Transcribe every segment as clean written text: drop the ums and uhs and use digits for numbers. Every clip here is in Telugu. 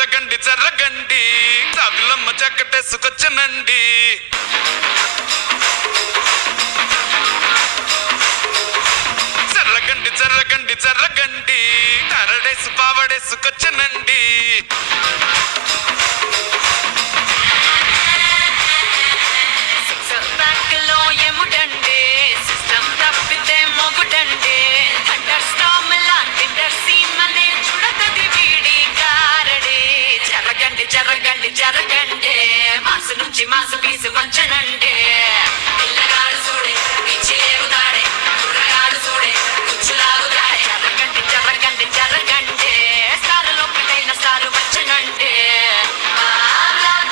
జర్రగండి జర్రగండి జాబిలమ్మ జాకెట్టేసుకొచ్చనండి. జర్రగండి జర్రగండి జర్రగండి కరడేసు పావడేసుకొచ్చనండి. జరగండి జరగండి మాసు నుంచి మాసు పీసు వచ్చనండి. పిల్లగాడు చూడే పిచ్చి లేగుతాడే కుర్రగాడు చూడే కుచ్చులాగుతాడే. జరగండి జరగండి జరగండి సారులో ఒకటైన సారు వచ్చనండి.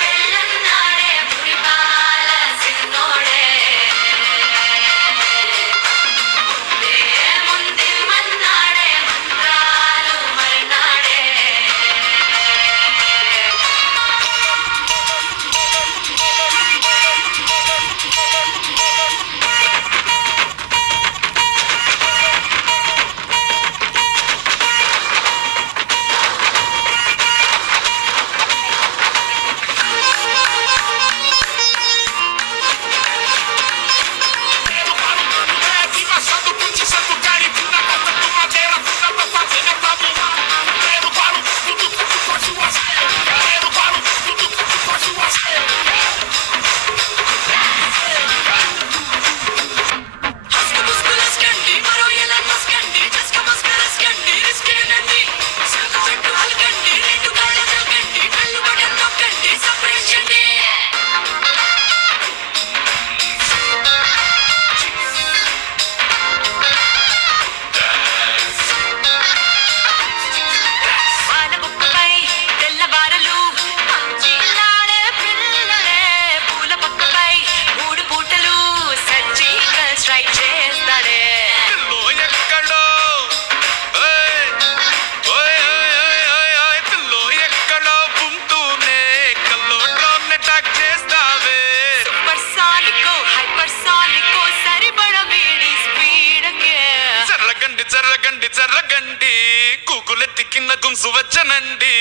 పెళ్ళన్నాడే పురిపాల సిన్నోడే ముందే మన్నాడే మంత్రాలు మరినాడే. జర్రగండి జర్రగండి కూకులెత్తి కింద గుంసు వచ్చనండి.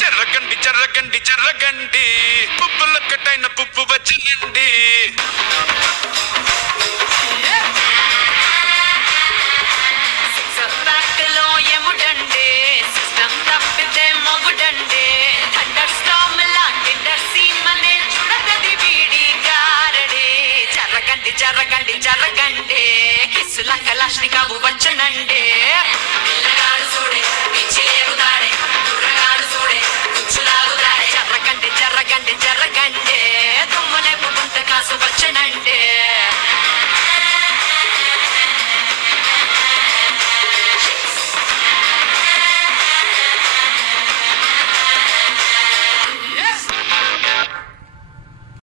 జర్రగండి జర్రగండి జర్రగండి పుప్పులొక్కటైన పుప్పు వచ్చనండి. జరగండి జరగండి కిస్సుల కలాష్ని కావు వచ్చనండి. పిల్లగాడు